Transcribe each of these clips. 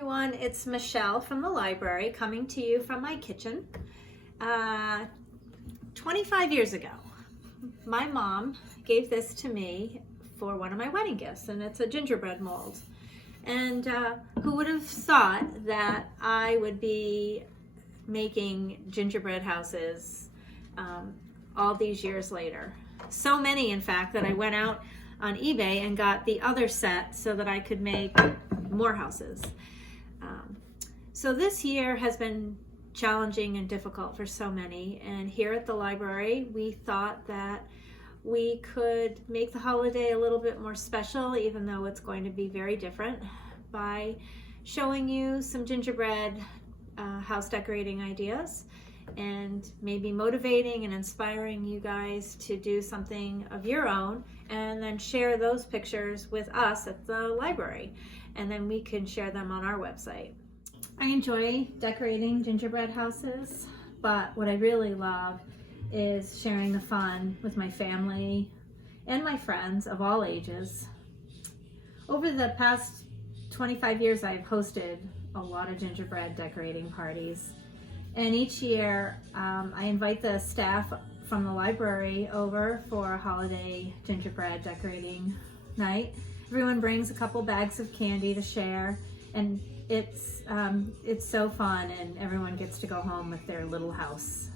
everyone, it's Michelle from the library coming to you from my kitchen. 25 years ago, my mom gave this to me for one of my wedding gifts, and it's a gingerbread mold. And who would have thought that I would be making gingerbread houses all these years later? So many, in fact, that I went out on eBay and got the other set so that I could make more houses. So this year has been challenging and difficult for so many, and here at the library we thought that we could make the holiday a little bit more special, even though it's going to be very different, by showing you some gingerbread house decorating ideas and maybe motivating and inspiring you guys to do something of your own, and then share those pictures with us at the library, and then we can share them on our website. I enjoy decorating gingerbread houses, but what I really love is sharing the fun with my family and my friends of all ages. Over the past 25 years, I've hosted a lot of gingerbread decorating parties. And each year, I invite the staff from the library over for a holiday gingerbread decorating night. Everyone brings a couple bags of candy to share, and it's so fun, and everyone gets to go home with their little house.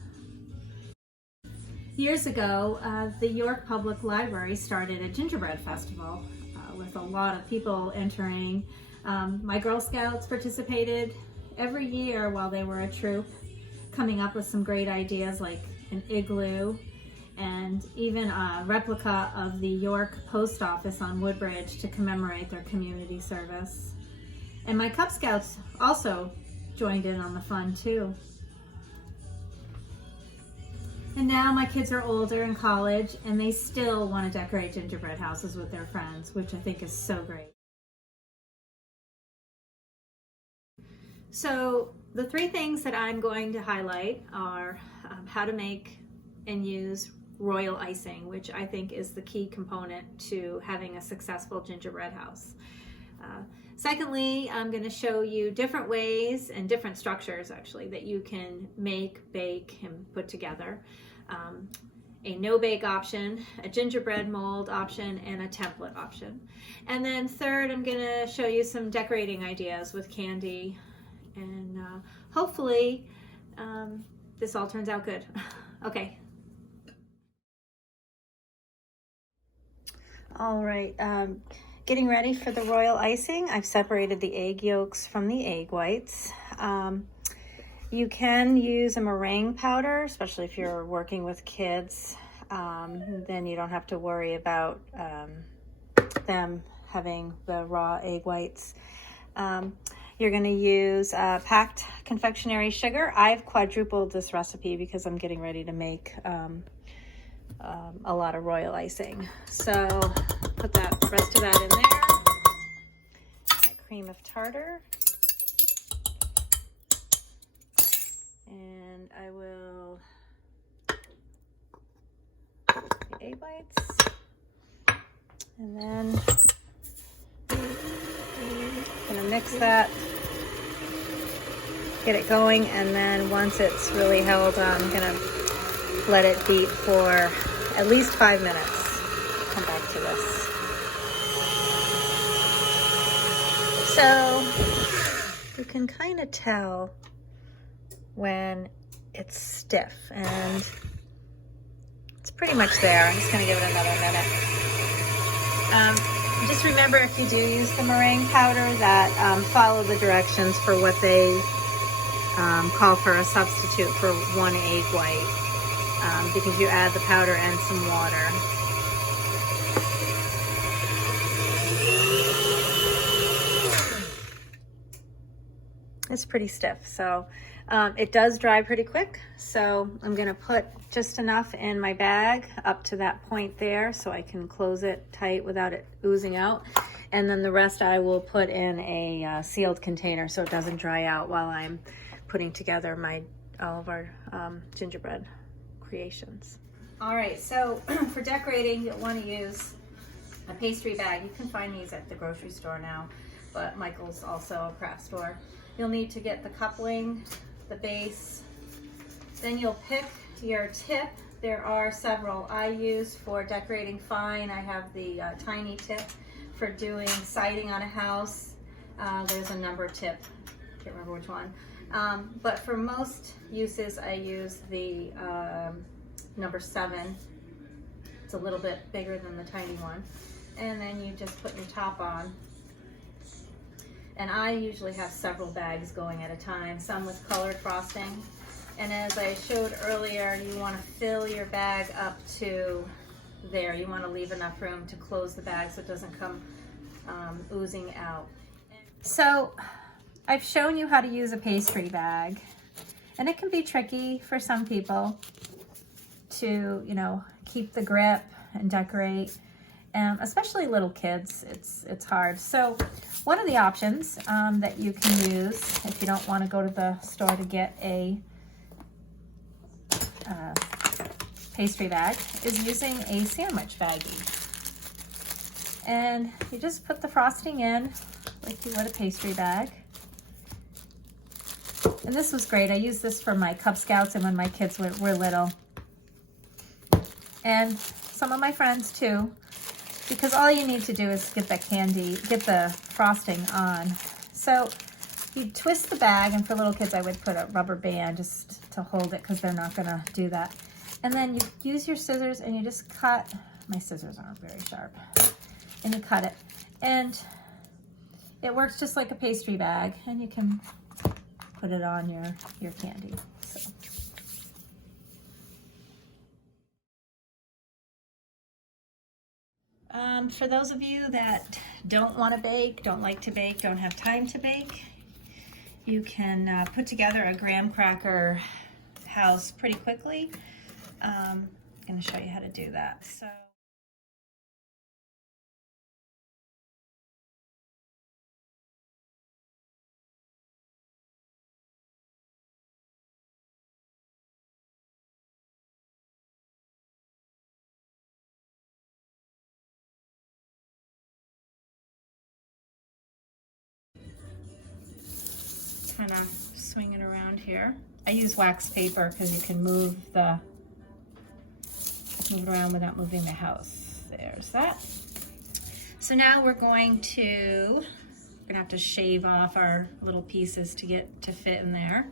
Years ago, the York Public Library started a gingerbread festival with a lot of people entering. My Girl Scouts participated every year while they were a troop, coming up with some great ideas like an igloo and even a replica of the York Post Office on Woodbridge to commemorate their community service. And my Cub Scouts also joined in on the fun too. And now my kids are older in college, and they still want to decorate gingerbread houses with their friends, which I think is so great. So the three things that I'm going to highlight are how to make and use royal icing, which I think is the key component to having a successful gingerbread house. Secondly, I'm going to show you different ways and different structures actually that you can make, bake, and put together. A no-bake option, a gingerbread mold option, and a template option. And then third, I'm going to show you some decorating ideas with candy, and hopefully this all turns out good. Okay. All right. Getting ready for the royal icing. I've separated the egg yolks from the egg whites. You can use a meringue powder, especially if you're working with kids. Then you don't have to worry about them having the raw egg whites. You're going to use packed confectionery sugar. I've quadrupled this recipe because I'm getting ready to make a lot of royal icing. So put that rest of that in there. My cream of tartar. And I will the egg whites. And then I'm gonna mix that, get it going, and then once it's really held, I'm gonna let it beat for at least 5 minutes. Come back to this. So you can kind of tell when it's stiff, and it's pretty much there. I'm just going to give it another minute. Just remember, if you do use the meringue powder, that follow the directions for what they call for a substitute for 1 egg white, because you add the powder and some water. It's pretty stiff, so it does dry pretty quick, so I'm going to put just enough in my bag up to that point there so I can close it tight without it oozing out, and then the rest I will put in a sealed container so it doesn't dry out while I'm putting together all of our gingerbread creations. All right, so for decorating, you'll want to use a pastry bag. You can find these at the grocery store now. but Michael's also a craft store. You'll need to get the coupling, the base, then you'll pick your tip. There are several I use for decorating fine. I have the tiny tip for doing siding on a house. There's a number tip, can't remember which one. But for most uses, I use the number 7. It's a little bit bigger than the tiny one. And then you just put your top on. And I usually have several bags going at a time, some with colored frosting. And as I showed earlier, you want to fill your bag up to there. You want to leave enough room to close the bag so it doesn't come oozing out. So I've shown you how to use a pastry bag, and it can be tricky for some people to, you know, keep the grip and decorate. Especially little kids, it's hard. So one of the options that you can use if you don't want to go to the store to get a pastry bag is using a sandwich baggie. And you just put the frosting in like you would a pastry bag. And this was great. I used this for my Cub Scouts and when my kids were little. And some of my friends too. Because all you need to do is get the frosting on. So you twist the bag, and for little kids I would put a rubber band just to hold it because they're not gonna do that. And then you use your scissors and you just cut, my scissors aren't very sharp, and you cut it. And it works just like a pastry bag, and you can put it on your candy. So. For those of you that don't want to bake, don't like to bake, don't have time to bake, you can put together a graham cracker house pretty quickly. I'm going to show you how to do that. So. Kind of swing it around here. I use wax paper because you can move it around without moving the house. There's that. So now we're gonna have to shave off our little pieces to fit in there.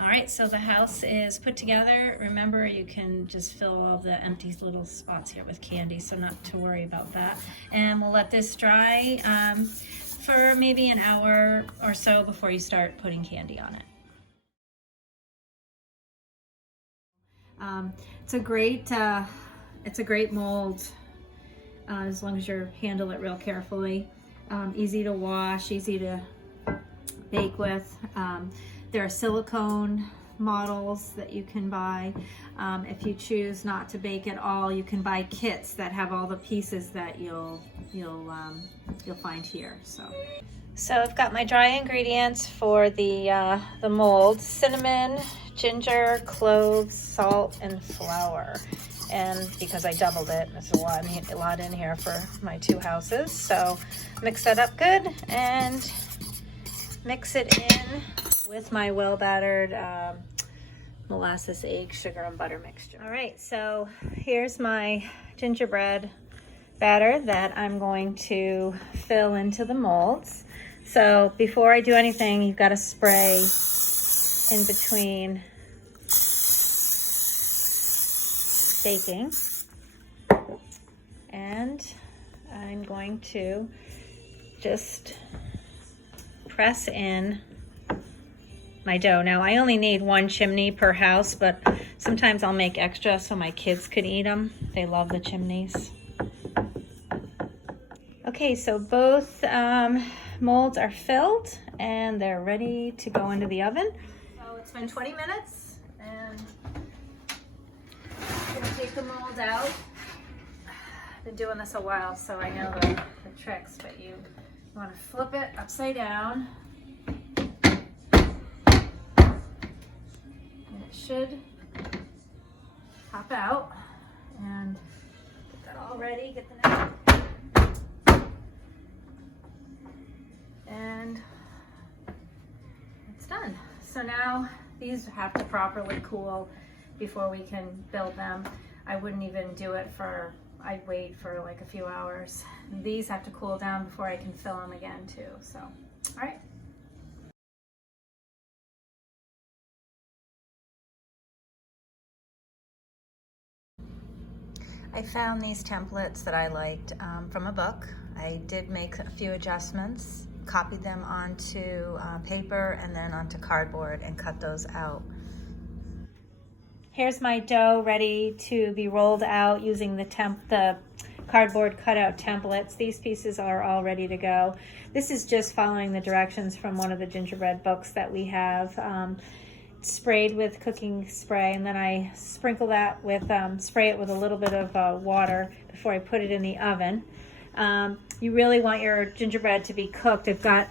All right, so the house is put together. Remember, you can just fill all the empty little spots here with candy, so not to worry about that. And we'll let this dry for maybe an hour or so before you start putting candy on it. It's a great mold as long as you handle it real carefully. Easy to wash, easy to bake with. There are silicone models that you can buy. If you choose not to bake at all, you can buy kits that have all the pieces that you'll find here. So I've got my dry ingredients for the mold: cinnamon, ginger, cloves, salt, and flour. And because I doubled it, there's a lot in here for my 2 houses. So mix that up good and mix it in with my well-battered molasses, egg, sugar, and butter mixture. All right, so here's my gingerbread batter that I'm going to fill into the molds. So before I do anything, you've got to spray in between baking. And I'm going to just press in my dough. Now I only need 1 chimney per house, but sometimes I'll make extra so my kids could eat them. They love the chimneys. Okay, so both molds are filled and they're ready to go into the oven. So it's been 20 minutes and I'm gonna take the mold out. I've been doing this a while, so I know the tricks, but you want to flip it upside down. Should pop out and get that all ready, get the next, and it's done. So now these have to properly cool before we can build them. I wouldn't even do it for, I'd wait for like a few hours. And these have to cool down before I can fill them again too. So, all right. I found these templates that I liked from a book. I did make a few adjustments, copied them onto paper and then onto cardboard and cut those out. Here's my dough ready to be rolled out using the cardboard cutout templates. These pieces are all ready to go. This is just following the directions from one of the gingerbread books that we have. Sprayed with cooking spray, and then I sprinkle that with, spray it with a little bit of water before I put it in the oven. You really want your gingerbread to be cooked. I've got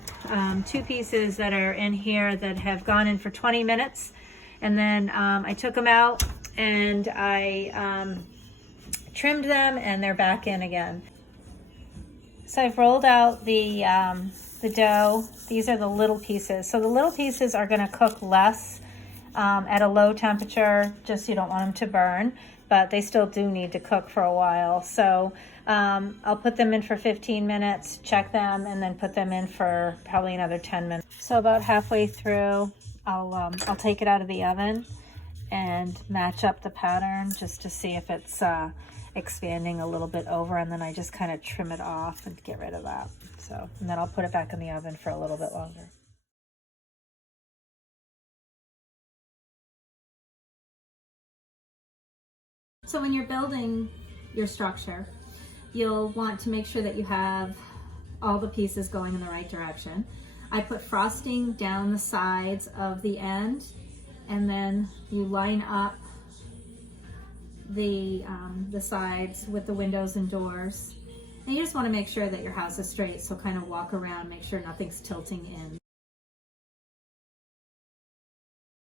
2 pieces that are in here that have gone in for 20 minutes. And then I took them out and I trimmed them, and they're back in again. So I've rolled out the dough. These are the little pieces. So the little pieces are gonna cook less at a low temperature, just you don't want them to burn, but they still do need to cook for a while. So I'll put them in for 15 minutes, check them, and then put them in for probably another 10 minutes. So about halfway through, I'll take it out of the oven and match up the pattern just to see if it's expanding a little bit over, and then I just kind of trim it off and get rid of that. So, and then I'll put it back in the oven for a little bit longer. So when you're building your structure, you'll want to make sure that you have all the pieces going in the right direction. I put frosting down the sides of the end, and then you line up the sides with the windows and doors. And you just want to make sure that your house is straight, so kind of walk around, make sure nothing's tilting in.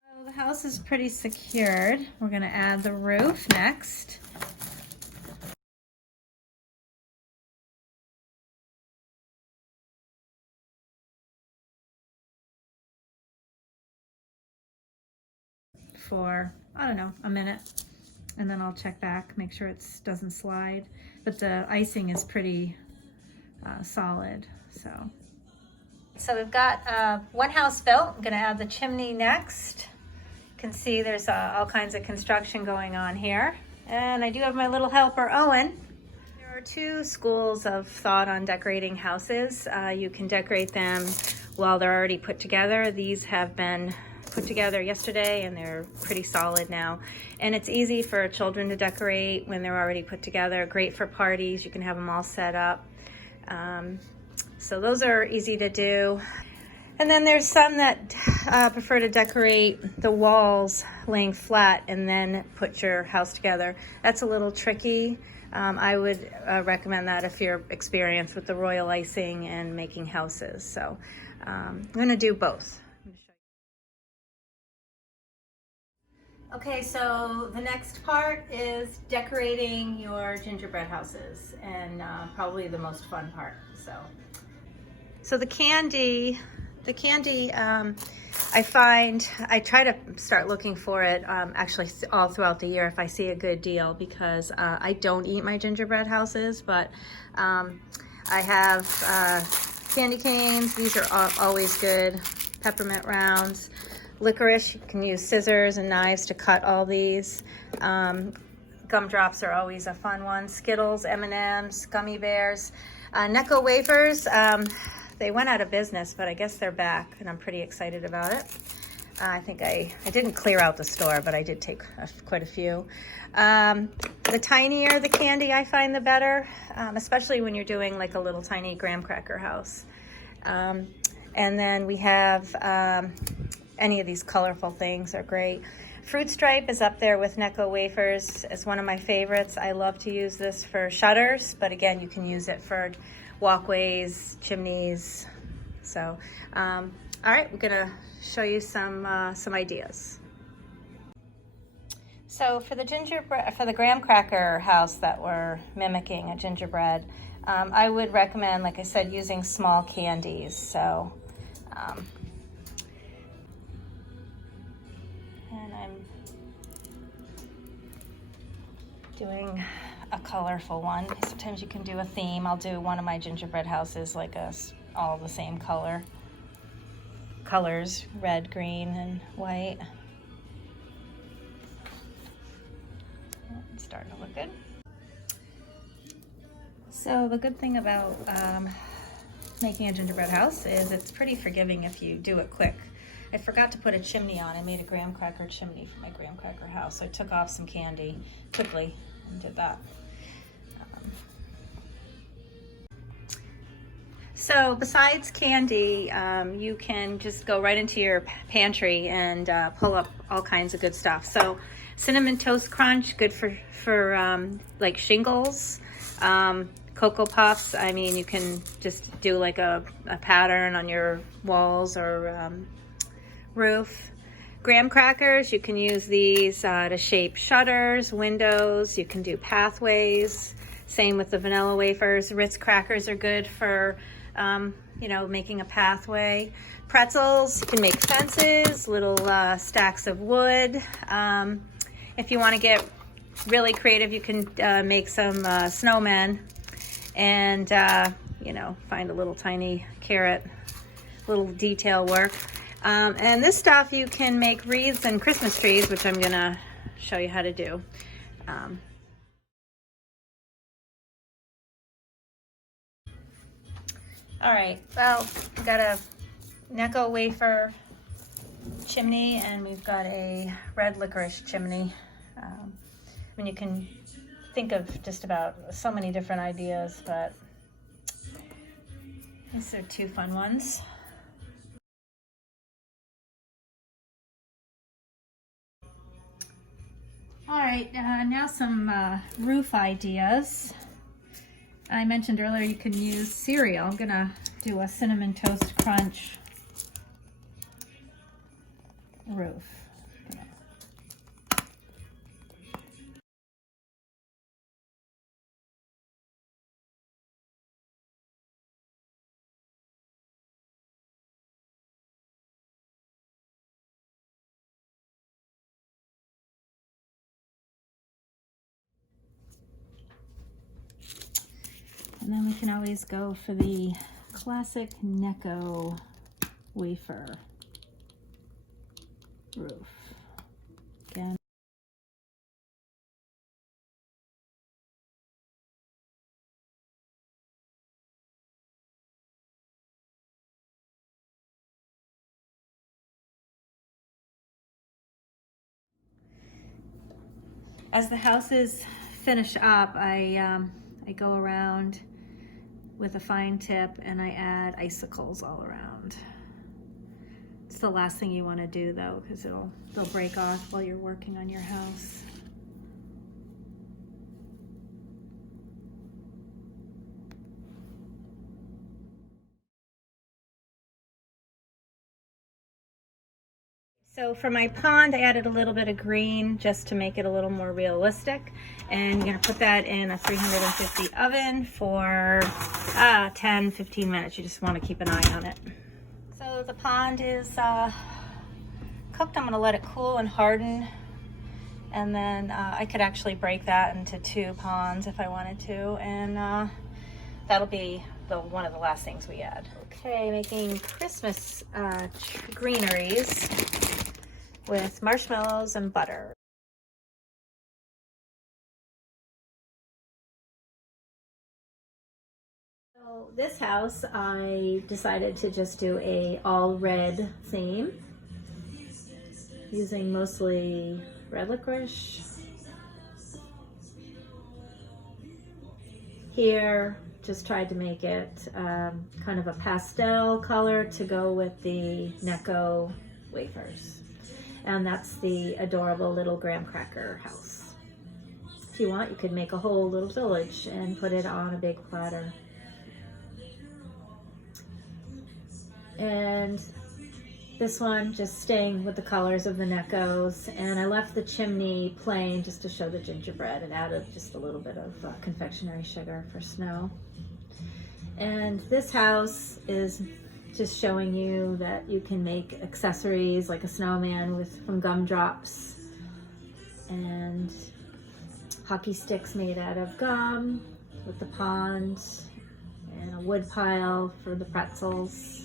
So the house is pretty secured. We're going to add the roof next. For, I don't know, a minute, and then I'll check back, make sure it doesn't slide, but the icing is pretty solid. So we've got one house built. I'm gonna add the chimney next. You can see there's all kinds of construction going on here, and I do have my little helper Owen. There are 2 schools of thought on decorating houses. You can decorate them while they're already put together. These have been put together yesterday and they're pretty solid now, and it's easy for children to decorate when they're already put together. Great for parties, you can have them all set up. So those are easy to do. And then there's some that prefer to decorate the walls laying flat and then put your house together. That's a little tricky. I would recommend that if you're experienced with the royal icing and making houses. So I'm gonna do both. Okay, so the next part is decorating your gingerbread houses, and probably the most fun part. So the candy, I find, I try to start looking for it actually all throughout the year if I see a good deal, because I don't eat my gingerbread houses, but I have candy canes. These are always good. Peppermint rounds. Licorice, you can use scissors and knives to cut all these. Gumdrops are always a fun one. Skittles, M&Ms, gummy bears. Necco wafers, they went out of business, but I guess they're back, and I'm pretty excited about it. I think I didn't clear out the store, but I did take quite a few. The tinier the candy, I find the better, especially when you're doing like a little tiny graham cracker house. And then we have any of these colorful things are great. Fruit stripe is up there with Necco wafers as one of my favorites. I love to use this for shutters, but again, you can use it for walkways, chimneys. So, all right, we're gonna show you some ideas. So for the gingerbread, for the graham cracker house that we're mimicking a gingerbread, I would recommend, like I said, using small candies. So, and I'm doing a colorful one. Sometimes you can do a theme. I'll do one of my gingerbread houses like all the same colors, red, green, and white. It's starting to look good. So the good thing about making a gingerbread house is it's pretty forgiving if you do it quick. I forgot to put a chimney on. I made a graham cracker chimney for my graham cracker house. So I took off some candy quickly and did that. So besides candy, you can just go right into your pantry and pull up all kinds of good stuff. So Cinnamon Toast Crunch, good for like shingles. Cocoa Puffs, I mean, you can just do like a pattern on your walls or roof. Graham crackers, you can use these to shape shutters, windows. You can do pathways. Same with the vanilla wafers. Ritz crackers are good for making a pathway. Pretzels, you can make fences, little stacks of wood. If you want to get really creative, you can make some snowmen and, find a little tiny carrot, little detail work. And this stuff you can make wreaths and Christmas trees, which I'm going to show you how to do. All right, well, we've got a Necco wafer chimney and we've got a red licorice chimney. You can think of just about so many different ideas, but these are two fun ones. All right, now some roof ideas. I mentioned earlier you can use cereal. I'm gonna do a Cinnamon Toast Crunch roof. And then we can always go for the classic Necco wafer roof. Again. As the houses finish up, I go around with a fine tip and I add icicles all around. It's the last thing you want to do though, because they'll break off while you're working on your house. So for my pond, I added a little bit of green just to make it a little more realistic. And you're gonna put that in a 350 oven for 10-15 minutes. You just wanna keep an eye on it. So the pond is cooked. I'm gonna let it cool and harden. And then I could actually break that into 2 ponds if I wanted to. And that'll be one of the last things we add. Okay, making Christmas greeneries with marshmallows and butter. So this house, I decided to just do a all red theme, using mostly red licorice. Here, just tried to make it kind of a pastel color to go with the Necco wafers. And that's the adorable little graham cracker house. If you want, you could make a whole little village and put it on a big platter. And This one just staying with the colors of the Neckos, and I left the chimney plain just to show the gingerbread and added just a little bit of confectionery sugar for snow. And this house is just showing you that you can make accessories like a snowman from gumdrops, and hockey sticks made out of gum with the pond, and a wood pile for the pretzels.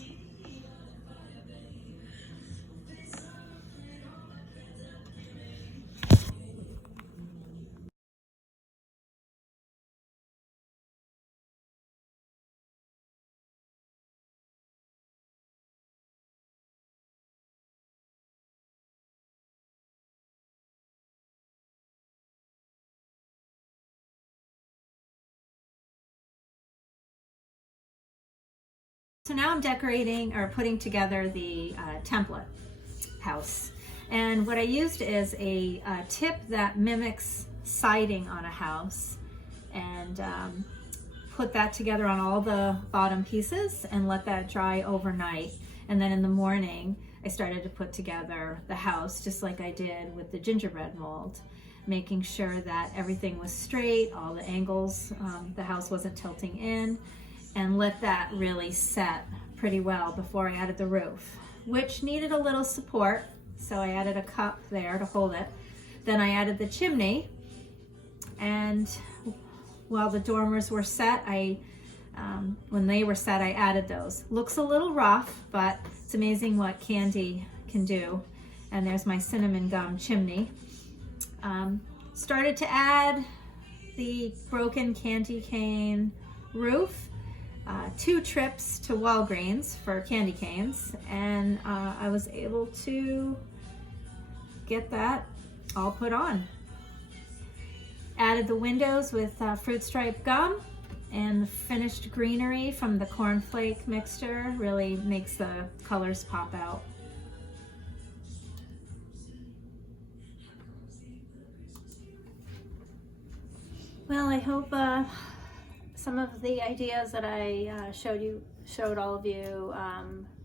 So now I'm decorating or putting together the template house. And what I used is a tip that mimics siding on a house, and put that together on all the bottom pieces and let that dry overnight. And then in the morning, I started to put together the house just like I did with the gingerbread mold, making sure that everything was straight, all the angles, the house wasn't tilting in, and let that really set pretty well before I added the roof, which needed a little support. So I added a cup there to hold it. Then I added the chimney, and while the dormers were set, when they were set, I added those. Looks a little rough, but it's amazing what candy can do. And there's my cinnamon gum chimney. Started to add the broken candy cane roof. 2 trips to Walgreens for candy canes, and I was able to get that all put on. Added the windows with fruit stripe gum, and the finished greenery from the cornflake mixture really makes the colors pop out. Well, I hope some of the ideas that I showed all of you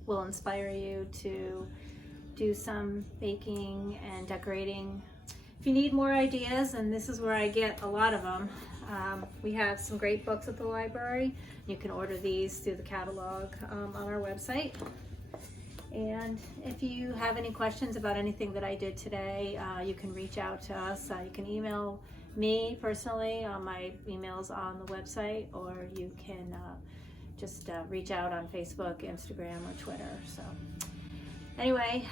will inspire you to do some baking and decorating. If you need more ideas, and this is where I get a lot of them, we have some great books at the library. You can order these through the catalog on our website. And if you have any questions about anything that I did today, you can reach out to us. You can email me personally. My email's on the website, or you can just reach out on Facebook, Instagram, or Twitter. So anyway,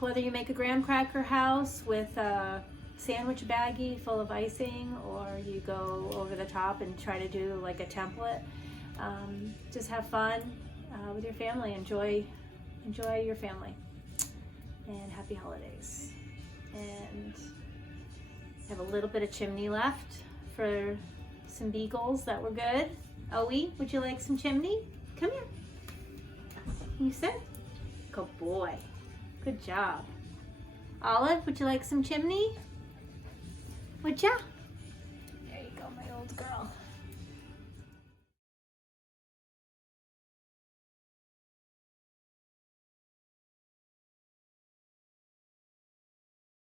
whether you make a graham cracker house with a sandwich baggie full of icing, or you go over the top and try to do like a template, just have fun with your family. Enjoy your family, and happy holidays. And have a little bit of chimney left for some beagles that were good. Owie, would you like some chimney? Come here. You sit. Good boy. Good job. Olive, would you like some chimney? Would ya? There you go, my old girl.